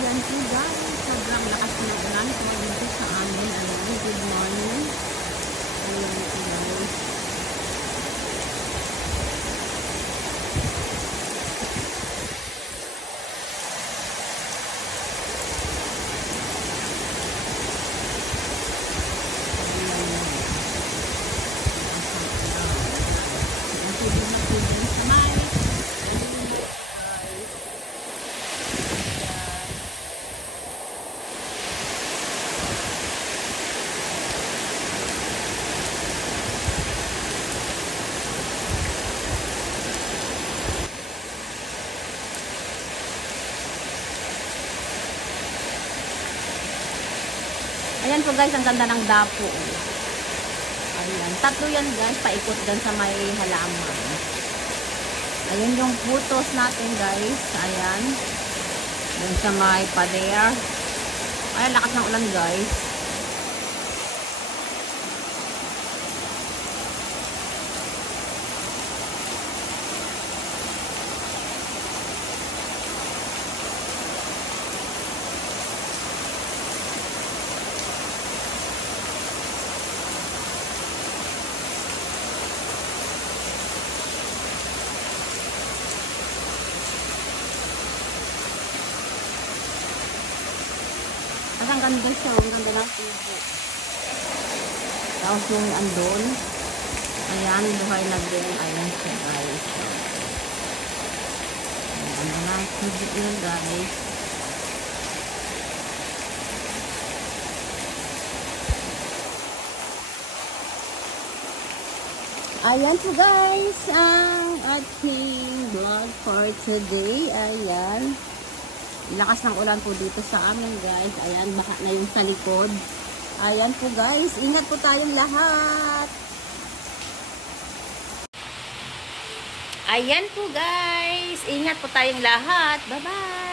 Ayan po guys, sobrang lakas ng ulan po dito sa amin. Ayan, good morning. Ayan po guys. Ayan po guys, ang ganda ng dapo. Ayan, tatlo yan guys, paikot dyan sa may halaman. Ayan yung putos natin guys. Ayan. Dyan sa may pader. Ayan, lakas ng ulan guys. Ang ganda siya, ang ganda ng tubo. Tapos yung andon, ayan, buhay na din. Ayan siya guys. Ang ganda ng tubo yun guys. Ayan po guys, ang ating vlog for today. Ayan. Lakas ng ulan po dito sa amin guys. Ayan, baka na yung sa likod. Ayan po guys, ingat po tayong lahat. Ayan po guys, ingat po tayong lahat. Bye bye.